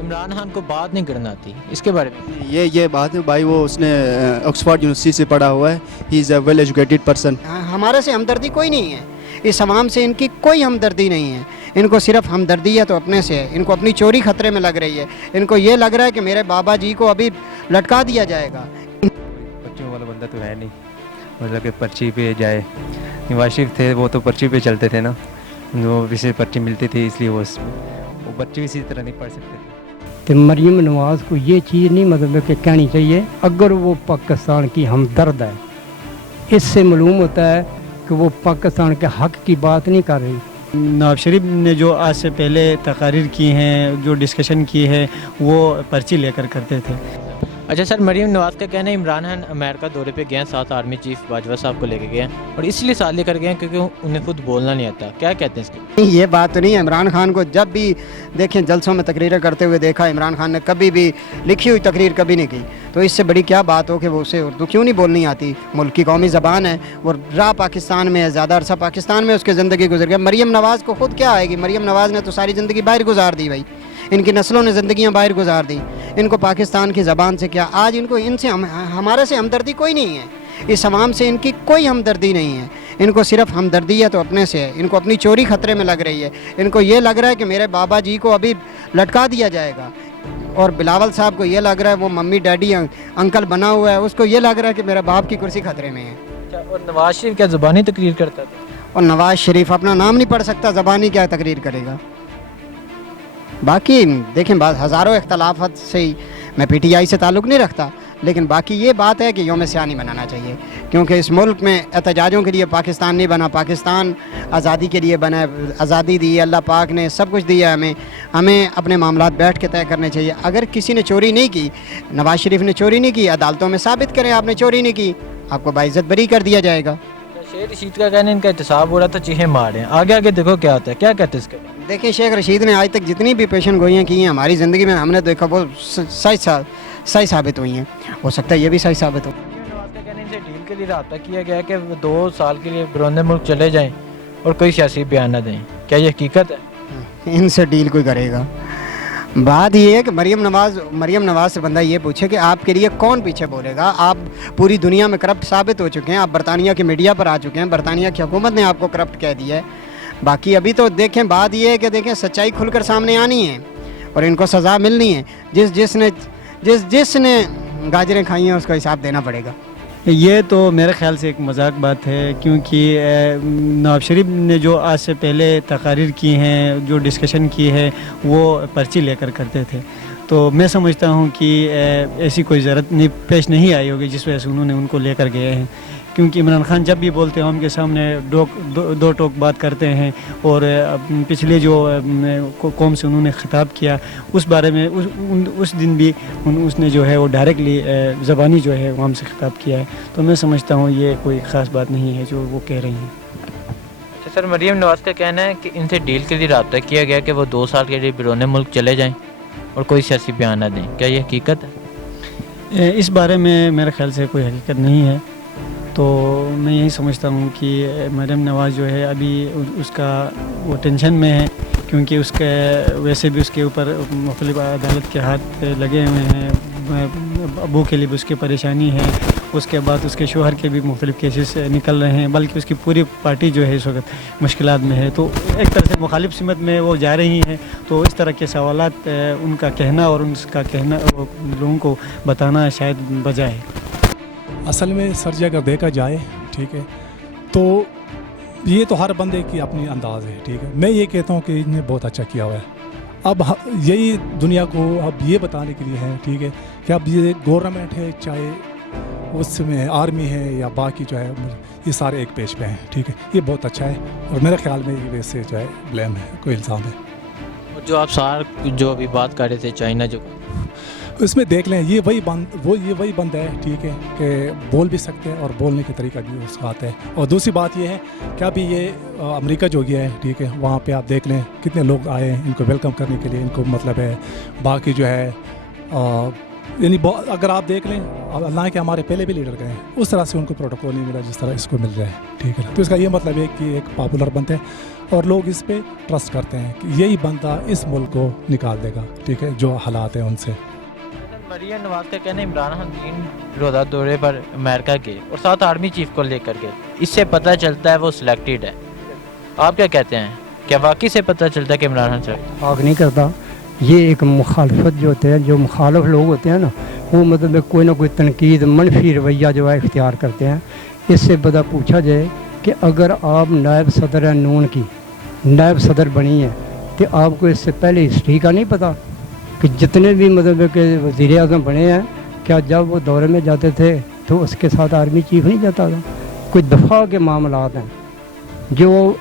عمران خان کو بات نہیں کرنا آتی، اس کے بارے میں یہ بات ہے بھائی، وہ اس نے آکسفورڈ یونیورسٹی سے پڑھا ہوا ہے. ہی از اے ویل ایجوکیٹڈ پرسن. ہمارے سے ہمدردی کوئی نہیں ہے، اس عوام سے ان کی کوئی ہمدردی نہیں ہے. ان کو صرف ہمدردی ہے تو اپنے سے ہے. ان کو اپنی چوری خطرے میں لگ رہی ہے. ان کو یہ لگ رہا ہے کہ میرے بابا جی کو ابھی لٹکا دیا جائے گا. بچوں والا بندہ تو ہے نہیں، مطلب کہ پرچی پہ جائے. نواز شریف تھے وہ تو پرچی پہ چلتے تھے نا، وہ اسے پرچی ملتی تھی، اس لیے وہ بچے بھی اسی طرح نہیں پڑھ سکتے تھے. تو مریم نواز کو یہ چیز نہیں مطلب کہ کہنی چاہیے. اگر وہ پاکستان کی ہمدرد ہے، اس سے معلوم ہوتا ہے کہ وہ پاکستان کے حق کی بات نہیں کر رہی. نواز شریف نے جو آج سے پہلے تقاریر کی ہیں، جو ڈسکشن کی ہے، وہ پرچی لے کر کرتے تھے. اچھا سر، مریم نواز کا کہنا ہے عمران خان امریکہ دورے پہ گئے ہیں، ساتھ آرمی چیف باجوہ صاحب کو لے کے گئے ہیں، اور اس لیے ساتھ لے کر گئے ہیں کیونکہ انہیں خود بولنا نہیں آتا. کیا کہتے ہیں اس کے؟ یہ بات تو نہیں ہے. عمران خان کو جب بھی دیکھیں جلسوں میں تقریریں کرتے ہوئے دیکھا، عمران خان نے کبھی بھی لکھی ہوئی تقریر کبھی نہیں کی. تو اس سے بڑی کیا بات ہو کہ وہ اسے اردو کیوں نہیں بولنی آتی؟ ملک کی قومی زبان ہے. وہ رہا پاکستان میں ہے، زیادہ عرصہ پاکستان میں اس کی زندگی گزر گیا. مریم نواز کو خود کیا آئے گی؟ مریم نواز نے تو ساری زندگی باہر گزار دی بھائی. ان کی نسلوں نے زندگیاں باہر گزار دی. ان کو پاکستان کی زبان سے کیا آج ان کو ان سے ہمارے سے ہمدردی کوئی نہیں ہے. اس عوام سے ان کی کوئی ہمدردی نہیں ہے. ان کو صرف ہمدردی ہے تو اپنے سے ہے. ان کو اپنی چوری خطرے میں لگ رہی ہے. ان کو یہ لگ رہا ہے کہ میرے بابا جی کو ابھی لٹکا دیا جائے گا. اور بلاول صاحب کو یہ لگ رہا ہے وہ ممی ڈیڈی انکل بنا ہوا ہے، اس کو یہ لگ رہا ہے کہ میرے باپ کی کرسی خطرے میں ہے. اور نواز شریف کیا زبانی تقریر کرتا تھا؟ اور نواز شریف اپنا نام نہیں پڑھ سکتا، زبانی کیا تقریر کرے گا؟ باقی دیکھیں بات ہزاروں اختلافات سے ہی میں پی ٹی آئی سے تعلق نہیں رکھتا، لیکن باقی یہ بات ہے کہ یوم سیاہ نہیں منانا چاہیے، کیونکہ اس ملک میں احتجاجوں کے لیے پاکستان نہیں بنا. پاکستان آزادی کے لیے بنا ہے. آزادی دی ہے اللہ پاک نے، سب کچھ دیا ہے ہمیں اپنے معاملات بیٹھ کے طے کرنے چاہیے. اگر کسی نے چوری نہیں کی، نواز شریف نے چوری نہیں کی، عدالتوں میں ثابت کریں آپ نے چوری نہیں کی، آپ کو باعزت بری کر دیا جائے گا. شیخ رشید کا کہنا ہے ان کا احتساب ہو رہا تھا، چیخیں مار رہے ہیں. آگے آگے دیکھو کیا ہوتا ہے. کیا کہتے ہیں اس کے؟ دیکھیں شیخ رشید نے آج تک جتنی بھی پیشن گوئیاں کی ہیں ہماری زندگی میں، ہم نے دیکھا وہ صحیح ثابت ہوئی ہیں. ہو سکتا ہے یہ بھی صحیح ثابت ہو. نواز کا کہنا ہے ان سے ڈیل کے لیے رابطہ کیا گیا کہ وہ 2 سال کے لیے بیرون ملک چلے جائیں اور کوئی سیاسی بیان نہ دیں. کیا یہ حقیقت ہے؟ ان سے ڈیل کوئی کرے گا؟ بات یہ ہے کہ مریم نواز سے بندہ یہ پوچھے کہ آپ کے لیے کون پیچھے بولے گا؟ آپ پوری دنیا میں کرپٹ ثابت ہو چکے ہیں. آپ برطانیہ کی میڈیا پر آ چکے ہیں. برطانیہ کی حکومت نے آپ کو کرپٹ کہہ دیا ہے. باقی ابھی تو دیکھیں بات یہ ہے کہ دیکھیں سچائی کھل کر سامنے آنی ہے اور ان کو سزا ملنی ہے. جس نے گاجریں کھائی ہیں اس کو حساب دینا پڑے گا. یہ تو میرے خیال سے ایک مذاق بات ہے، کیونکہ نواز شریف نے جو آج سے پہلے تقاریر کی ہیں، جو ڈسکشن کی ہے، وہ پرچی لے کر کرتے تھے. تو میں سمجھتا ہوں کہ ایسی کوئی ضرورت پیش نہیں آئی ہوگی جس وجہ سے انہوں نے ان کو لے کر گئے ہیں. کیونکہ عمران خان جب بھی بولتے ہیں ہم کے سامنے دو ٹوک بات کرتے ہیں، اور پچھلے جو قوم سے انہوں نے خطاب کیا اس بارے میں اس دن بھی اس نے جو ہے وہ ڈائریکٹلی زبانی جو ہے وہ ہم سے خطاب کیا ہے. تو میں سمجھتا ہوں یہ کوئی خاص بات نہیں ہے جو وہ کہہ رہی ہیں. اچھا سر، مریم نواز کا کہنا ہے کہ ان سے ڈیل کے لیے رابطہ کیا گیا کہ وہ 2 سال کے لیے بیرون ملک چلے جائیں اور کوئی سیاسی بیان نہ دیں. کیا یہ حقیقت ہے؟ اس بارے میں میرے خیال سے کوئی حقیقت نہیں ہے. تو میں یہی سمجھتا ہوں کہ مریم نواز جو ہے ابھی اس کا وہ ٹینشن میں ہے، کیونکہ اس کے ویسے بھی اس کے اوپر مختلف عدالت کے ہاتھ لگے ہوئے ہیں. ابو کے لیے بھی اس کی پریشانی ہے، اس کے بعد اس کے شوہر کے بھی مختلف کیسز نکل رہے ہیں، بلکہ اس کی پوری پارٹی جو ہے اس وقت مشکلات میں ہے. تو ایک طرح سے مخالف سمت میں وہ جا رہی ہیں. تو اس طرح کے سوالات ان کا کہنا اور ان کا کہنا لوگوں کو بتانا شاید بجا ہے. اصل میں سر جی اگر دیکھا جائے، ٹھیک ہے، تو یہ تو ہر بندے کی اپنی انداز ہے. ٹھیک ہے، میں یہ کہتا ہوں کہ انہوں نے بہت اچھا کیا ہوا ہے. اب یہی دنیا کو اب یہ بتانے کے لیے ہے، ٹھیک ہے، کہ اب یہ گورنمنٹ ہے، چاہے اس میں آرمی ہے یا باقی جو ہے، یہ سارے ایک پیج پہ ہیں. ٹھیک ہے، یہ بہت اچھا ہے، اور میرے خیال میں یہ ویسے جو ہے بلیم ہے، کوئی الزام ہے. اور جو آپ سار جو ابھی بات کر رہے تھے چائنا جو، اس میں دیکھ لیں یہ وہی بند ہے. ٹھیک ہے، کہ بول بھی سکتے ہیں اور بولنے کا طریقہ بھی اس کا آتا ہے. اور دوسری بات یہ ہے کہ ابھی یہ امریکہ جو گیا ہے، ٹھیک ہے، وہاں پہ آپ دیکھ لیں کتنے لوگ آئے ہیں ان کو ویلکم کرنے کے لیے. ان کو مطلب ہے باقی جو ہے یعنی اگر آپ دیکھ لیں اللہ کے ہمارے پہلے بھی لیڈر گئے ہیں، اس طرح سے ان کو پروٹوکول نہیں ملا جس طرح اس کو مل رہا ہے. ٹھیک ہے، تو اس کا یہ مطلب ہے کہ ایک پاپولر بنتے ہیں. اور لوگ اس پہ ٹرسٹ کرتے ہیں کہ یہی بندہ اس ملک کو نکال دے گا، ٹھیک ہے، جو حالات ہیں ان سے۔ مریم نواز کا کہنا ہے عمران خان 3 روزہ دورے پر امریکہ گئے اور ساتھ آرمی چیف کو لے کر گئے، اس سے پتہ چلتا ہے وہ سلیکٹڈ ہے۔ آپ کیا کہتے ہیں، کیا واقعی سے پتہ چلتا ہے کہ عمران خان سلیکٹڈ؟ آگ نہیں کرتا، یہ ایک مخالفت جو ہوتے ہیں، جو مخالف لوگ ہوتے ہیں نا، وہ مطلب کوئی نہ کوئی تنقید منفی رویہ جو ہے اختیار کرتے ہیں۔ اس سے پتہ پوچھا جائے کہ اگر آپ نائب صدر ہیں نون کی، نائب صدر بنی ہیں، تو آپ کو اس سے پہلے ہسٹری کا نہیں پتہ کہ جتنے بھی مطلب کہ وزیر اعظم بنے ہیں، کیا جب وہ دورے میں جاتے تھے تو اس کے ساتھ آرمی چیف نہیں جاتا تھا؟ کوئی دفاع کے معاملات ہیں، جو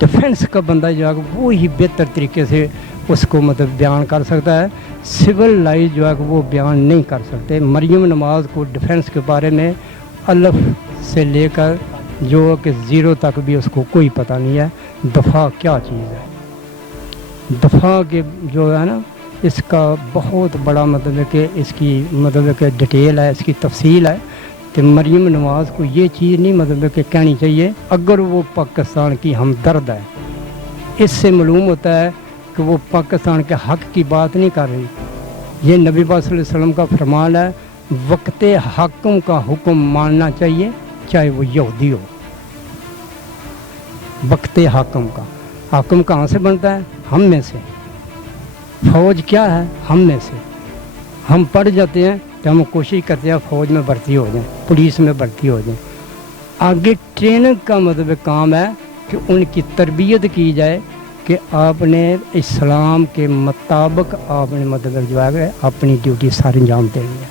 ڈیفنس کا بندہ جو ہے وہ ہی بہتر طریقے سے اس کو مطلب بیان کر سکتا ہے، سول لائز جو ہے وہ بیان نہیں کر سکتے۔ مریم نواز کو ڈیفنس کے بارے میں الف سے لے کر جو کہ 0 تک بھی اس کو کوئی پتہ نہیں ہے دفاع کیا چیز ہے۔ دفاع کے جو ہے نا، اس کا بہت بڑا مطلب ہے کہ اس کی مطلب کہ ڈیٹیل ہے، اس کی تفصیل ہے کہ مریم نواز کو یہ چیز نہیں مطلب کہ کہنی چاہیے اگر وہ پاکستان کی ہمدرد ہے۔ اس سے معلوم ہوتا ہے کہ وہ پاکستان کے حق کی بات نہیں کر رہی۔ یہ نبی پاک صلی اللہ علیہ وسلم کا فرمان ہے، وقت حاکم کا حکم ماننا چاہیے چاہے وہ یہودی ہو۔ وقت حاکم کا حاکم کہاں سے بنتا ہے؟ ہم میں سے۔ فوج کیا ہے؟ ہم میں سے۔ ہم پڑھ جاتے ہیں تو ہم کوشش کرتے ہیں فوج میں بھرتی ہو جائیں، پولیس میں بھرتی ہو جائیں۔ آگے ٹریننگ کا مطلب کام ہے کہ ان کی تربیت کی جائے کہ آپ نے اسلام کے مطابق آپ نے مطلب جو ہے اپنی ڈیوٹی ساری انجام دینی ہے،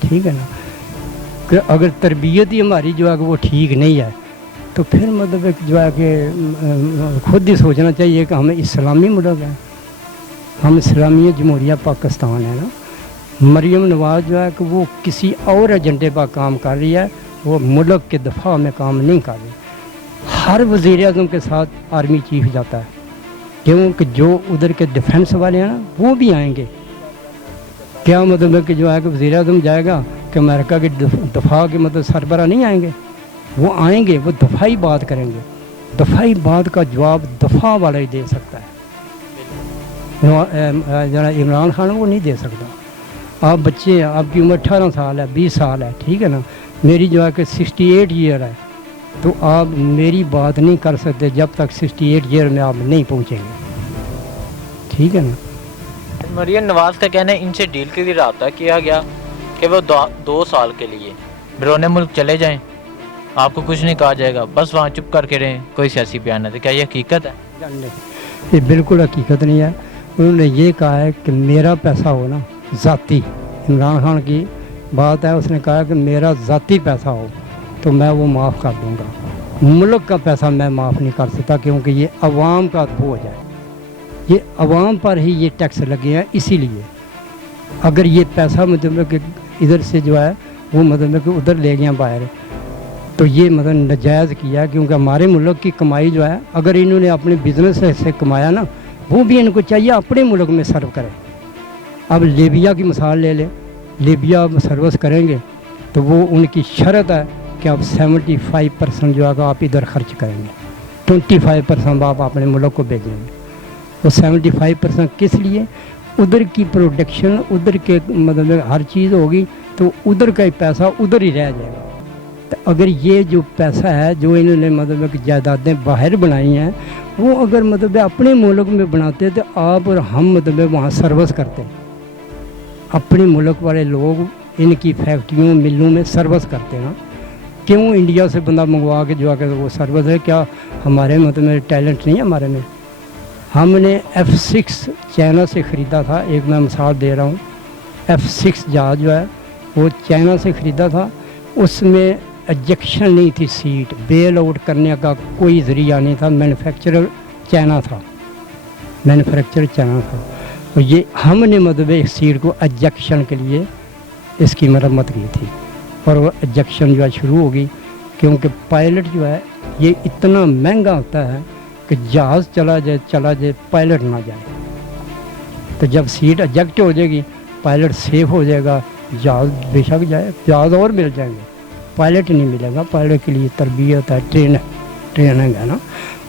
ٹھیک ہے نا؟ کہ اگر تربیت ہی ہماری جو ہے وہ ٹھیک نہیں ہے تو پھر مطلب جو ہے کہ خود ہی سوچنا چاہیے کہ ہمیں اسلامی ملک ہے، ہم اسلامی جمہوریہ پاکستان ہے نا۔ مریم نواز جو ہے کہ وہ کسی اور ایجنڈے پر کام کر رہی ہے، وہ ملک کے دفاع میں کام نہیں کر رہی۔ ہر وزیر اعظم کے ساتھ آرمی چیف جاتا ہے، کیونکہ جو ادھر کے ڈیفنس والے ہیں نا وہ بھی آئیں گے۔ کیا مطلب ہے کہ جو ہے کہ وزیر اعظم جائے گا کہ امریکہ کے دفاع کے مطلب سربراہ نہیں آئیں گے؟ وہ آئیں گے، وہ دفاعی بات کریں گے۔ دفاعی بات کا جواب دفاع والا ہی دے سکتا ہے، عمران خان وہ نہیں دے سکتا۔ آپ بچے ہیں، آپ کی عمر 18 سال ہے، 20 سال ہے، ٹھیک ہے نا، میری جو ہے کہ 68 ایئر ہے، تو آپ میری بات نہیں کر سکتے جب تک 68 ایئر میں آپ نہیں پہنچیں گے، ٹھیک ہے نا۔ مریم نواز کا کہنا ہے ان سے ڈیل کے لیے رابطہ کیا گیا کہ وہ 2 سال کے لیے بیرون ملک چلے جائیں، آپ کو کچھ نہیں کہا جائے گا، بس وہاں چپ کر کے رہیں، کوئی سیاسی بیان نہ دے۔ کیا یہ حقیقت ہے؟ یہ بالکل حقیقت نہیں ہے۔ انہوں نے یہ کہا ہے کہ میرا پیسہ ہو نا ذاتی، عمران خان کی بات ہے، اس نے کہا کہ میرا ذاتی پیسہ ہو تو میں وہ معاف کر دوں گا، ملک کا پیسہ میں معاف نہیں کر سکتا کیونکہ یہ عوام کا بوجھ ہے، یہ عوام پر ہی یہ ٹیکس لگے ہیں۔ اسی لیے اگر یہ پیسہ مطلب کہ ادھر سے جو ہے وہ مطلب کہ ادھر لے گیا باہر، تو یہ مطلب ناجائز کیا ہے، کیونکہ ہمارے ملک کی کمائی جو ہے اگر انہوں نے اپنے بزنس سے کمایا نا، وہ بھی ان کو چاہیے اپنے ملک میں سرو کرے۔ اب لیبیا کی مثال لے لیں، لیبیا سروس کریں گے تو وہ ان کی شرط ہے کہ آپ 75% جو ہے آپ ادھر خرچ کریں گے، 25% آپ اپنے ملک کو بھیجیں گے۔ وہ 75% کس لیے؟ ادھر کی پروڈکشن، ادھر کے مطلب ہر چیز ہوگی تو ادھر کا ہی پیسہ ادھر ہی رہ جائے گا۔ تو اگر یہ جو پیسہ ہے جو انہوں نے مطلب کہ جائیدادیں باہر بنائی ہیں، وہ اگر مطلب اپنے ملک میں بناتے تو آپ اور ہم مطلب وہاں سروس کرتے ہیں، اپنے ملک والے لوگ ان کی فیکٹریوں ملوں میں سروس کرتے ہیں۔ کیوں انڈیا سے بندہ منگوا کے جو کہ وہ سروس ہے؟ کیا ہمارے مطلب ٹیلنٹ نہیں ہے ہمارے میں؟ ہم نے F6 چائنا سے خریدا تھا، ایک میں مثال دے رہا ہوں، F6 جہاز جو ہے وہ چائنا سے خریدا تھا، اس میں ایجیکشن نہیں تھی سیٹ، بیل آؤٹ کرنے کا کوئی ذریعہ نہیں تھا، مینوفیکچرر چائنا تھا، اور یہ ہم نے مطلب ایک سیٹ کو ایجیکشن کے لیے اس کی مرمت کی تھی، اور وہ ایجیکشن جو ہے شروع ہوگی، کیونکہ پائلٹ جو ہے یہ اتنا مہنگا ہوتا ہے کہ جہاز چلا جائے پائلٹ نہ جائے، تو جب سیٹ ایجیکٹ ہو جائے گی پائلٹ سیف ہو جائے گا، جہاز بے شک جائے، جہاز اور مل جائیں گے، پائلٹ نہیں ملے گا۔ پائلٹ کے لیے تربیت ہے، ٹریننگ ہے نا،